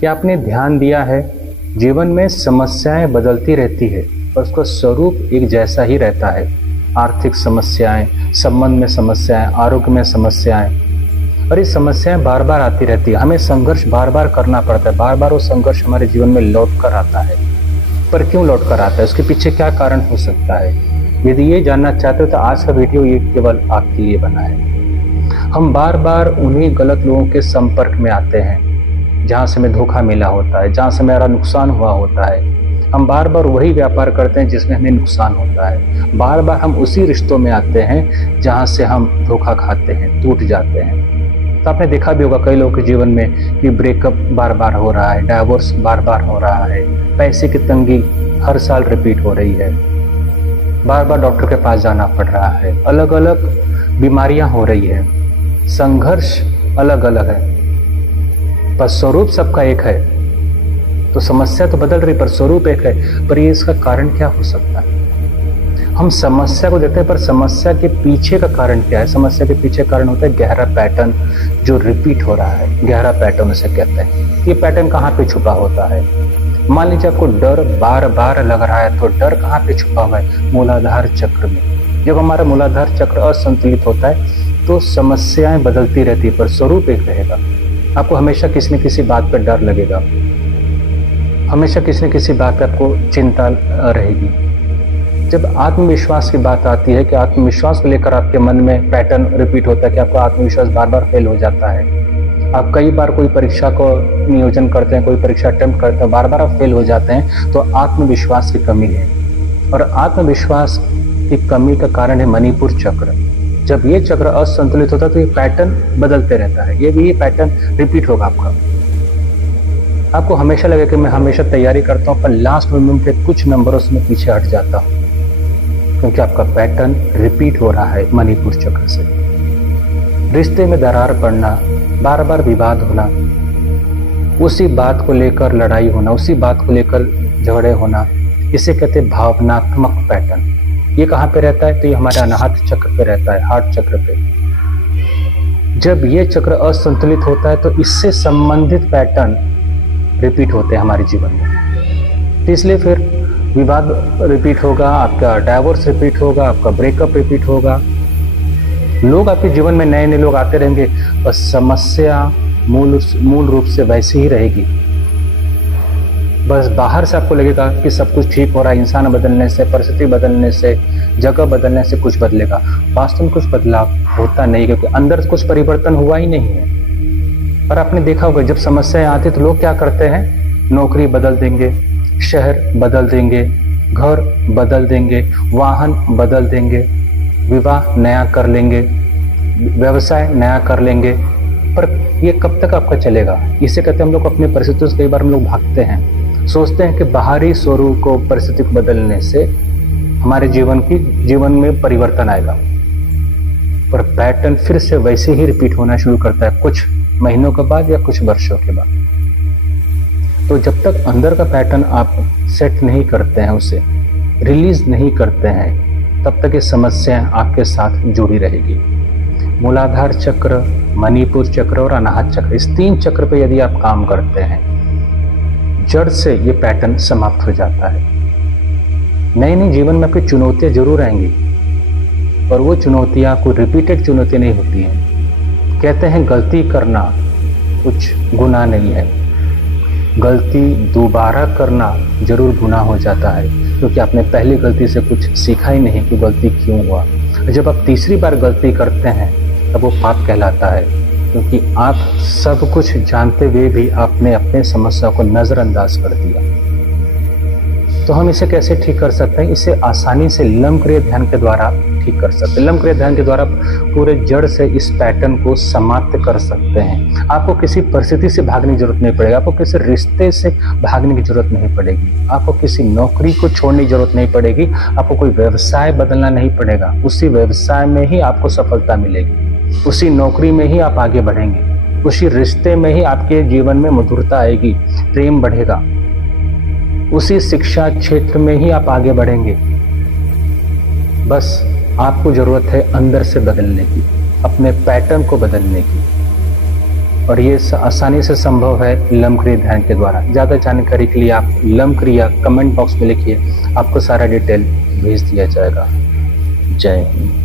क्या आपने ध्यान दिया है, जीवन में समस्याएं बदलती रहती है पर उसका स्वरूप एक जैसा ही रहता है। आर्थिक समस्याएं, संबंध में समस्याएं, आरोग्य में समस्याएं, और ये समस्याएं बार बार आती रहती है। हमें संघर्ष बार बार करना पड़ता है, बार बार वो संघर्ष हमारे जीवन में लौट कर आता है। पर क्यों लौट कर आता है, उसके पीछे क्या कारण हो सकता है? यदि ये जानना चाहते हो तो आज का वीडियो ये केवल आपके लिए बना है। हम बार बार उन्हीं गलत लोगों के संपर्क में आते हैं जहाँ से हमें धोखा मिला होता है, जहाँ से मेरा नुकसान हुआ होता है। हम बार बार वही व्यापार करते हैं जिसमें हमें नुकसान होता है। बार बार हम उसी रिश्तों में आते हैं जहाँ से हम धोखा खाते हैं, टूट जाते हैं। तो आपने देखा भी होगा कई लोगों के जीवन में कि ब्रेकअप बार बार हो रहा है, डाइवोर्स बार बार हो रहा है, पैसे की तंगी हर साल रिपीट हो रही है, बार बार डॉक्टर के पास जाना पड़ रहा है, अलग अलग बीमारियां हो रही है, संघर्ष अलग अलग है, पर स्वरूप सबका एक है। तो समस्या तो बदल रही पर स्वरूप एक है। पर ये इसका कारण क्या हो सकता है? हम समस्या को देखते हैं पर समस्या के पीछे का कारण क्या है? समस्या के पीछे कारण होता है गहरा पैटर्न जो रिपीट हो रहा है। गहरा पैटर्न उसे कहते हैं। ये पैटर्न कहाँ पे छुपा होता है? मान लीजिए आपको डर बार बार लग रहा है, तो डर कहाँ पे छुपा हुआ है? मूलाधार चक्र में। जब हमारा मूलाधार चक्र असंतुलित होता है तो समस्याएं बदलती रहती है पर स्वरूप एक रहेगा। आपको हमेशा किसी न किसी बात पर डर लगेगा, हमेशा किसी न किसी बात पर आपको चिंता रहेगी। जब आत्मविश्वास की बात आती है कि आत्मविश्वास को लेकर आपके मन में पैटर्न रिपीट होता है कि आपका आत्मविश्वास बार बार फेल हो जाता है। आप कई बार कोई परीक्षा को नियोजन करते हैं, कोई परीक्षा अटेम्प्ट करते हैं, बार बार आप फेल हो जाते हैं, तो आत्मविश्वास की कमी है। और आत्मविश्वास की कमी का कारण है मणिपुर चक्र। जब ये चक्र असंतुलित होता है तो ये पैटर्न बदलते रहता है। ये पैटर्न रिपीट होगा आपका। आपको हमेशा लगेगा कि मैं हमेशा तैयारी करता हूँ पर लास्ट मोमेंट पे कुछ नंबरों से मैं पीछे हट जाता हूँ, क्योंकि आपका पैटर्न रिपीट हो रहा है मणिपुर चक्र से। रिश्ते में दरार पड़ना, बार बार विवाद होना, उसी बात को लेकर लड़ाई होना, उसी बात को लेकर झगड़े होना, इसे कहते हैं भावनात्मक पैटर्न। ये कहाँ पे रहता है? तो ये हमारे अनाहत चक्र पे रहता है, हार्ट चक्र पे। जब ये चक्र असंतुलित होता है तो इससे संबंधित पैटर्न रिपीट होते हैं हमारे जीवन में। तो इसलिए फिर विवाद रिपीट होगा, आपका डाइवोर्स रिपीट होगा, आपका ब्रेकअप रिपीट होगा। लोग आपके जीवन में नए नए लोग आते रहेंगे और समस्या मूल रूप से वैसी ही रहेगी। बस बाहर से आपको लगेगा कि सब कुछ ठीक हो रहा है, इंसान बदलने से, परिस्थिति बदलने से, जगह बदलने से कुछ बदलेगा। वास्तव में कुछ बदलाव होता नहीं, क्योंकि अंदर से कुछ परिवर्तन हुआ ही नहीं है। पर आपने देखा होगा जब समस्याएं आती तो लोग क्या करते हैं? नौकरी बदल देंगे, शहर बदल देंगे, घर बदल देंगे, वाहन बदल देंगे, विवाह नया कर लेंगे, व्यवसाय नया कर लेंगे। पर ये कब तक आपका चलेगा? इसे कहते हैं हम लोग अपनी परिस्थितियों से कई बार हम लोग भागते हैं, सोचते हैं कि बाहरी स्वरूप को, परिस्थिति को बदलने से हमारे जीवन में परिवर्तन आएगा, पर पैटर्न फिर से वैसे ही रिपीट होना शुरू करता है कुछ महीनों के बाद या कुछ वर्षों के बाद। तो जब तक अंदर का पैटर्न आप सेट नहीं करते हैं, उसे रिलीज नहीं करते हैं, तब तक ये समस्याएं आपके साथ जुड़ी रहेगी। मूलाधार चक्र, मणिपुर चक्र और अनाहत चक्र, इस 3 चक्र पे यदि आप काम करते हैं, जड़ से ये पैटर्न समाप्त हो जाता है। नई जीवन में आपकी चुनौतियां जरूर आएंगी, पर वो चुनौतियां कोई रिपीटेड चुनौती नहीं होती हैं। कहते हैं गलती करना कुछ गुनाह नहीं है, गलती दोबारा करना जरूर गुनाह हो जाता है, क्योंकि आपने पहली गलती से कुछ सीखा ही नहीं कि गलती क्यों हुआ। जब आप तीसरी बार गलती करते हैं तब वो पाप कहलाता है, क्योंकि आप सब कुछ जानते हुए भी आपने अपने समस्या को नज़रअंदाज कर दिया। तो हम इसे कैसे ठीक कर सकते हैं? इसे आसानी से लम्ब-क्रिया ध्यान के द्वारा ठीक कर सकते हैं। लम्ब-क्रिया ध्यान के द्वारा पूरे जड़ से इस पैटर्न को समाप्त कर सकते हैं। आपको किसी परिस्थिति से भागने की जरूरत नहीं पड़ेगी, आपको किसी रिश्ते से भागने की जरूरत नहीं पड़ेगी, आपको किसी नौकरी को छोड़ने की जरूरत नहीं पड़ेगी, आपको कोई व्यवसाय बदलना नहीं पड़ेगा। उसी व्यवसाय में ही आपको सफलता मिलेगी, उसी नौकरी में ही आप आगे बढ़ेंगे, उसी रिश्ते में ही आपके जीवन में मधुरता आएगी, प्रेम बढ़ेगा, उसी शिक्षा क्षेत्र में ही आप आगे बढ़ेंगे। बस आपको जरूरत है अंदर से बदलने की, अपने पैटर्न को बदलने की। और ये आसानी से संभव है लम क्रिया ध्यान के द्वारा। ज़्यादा जानकारी के लिए आप लम क्रिया कमेंट बॉक्स में लिखिए, आपको सारा डिटेल भेज दिया जाएगा। जय हिंद।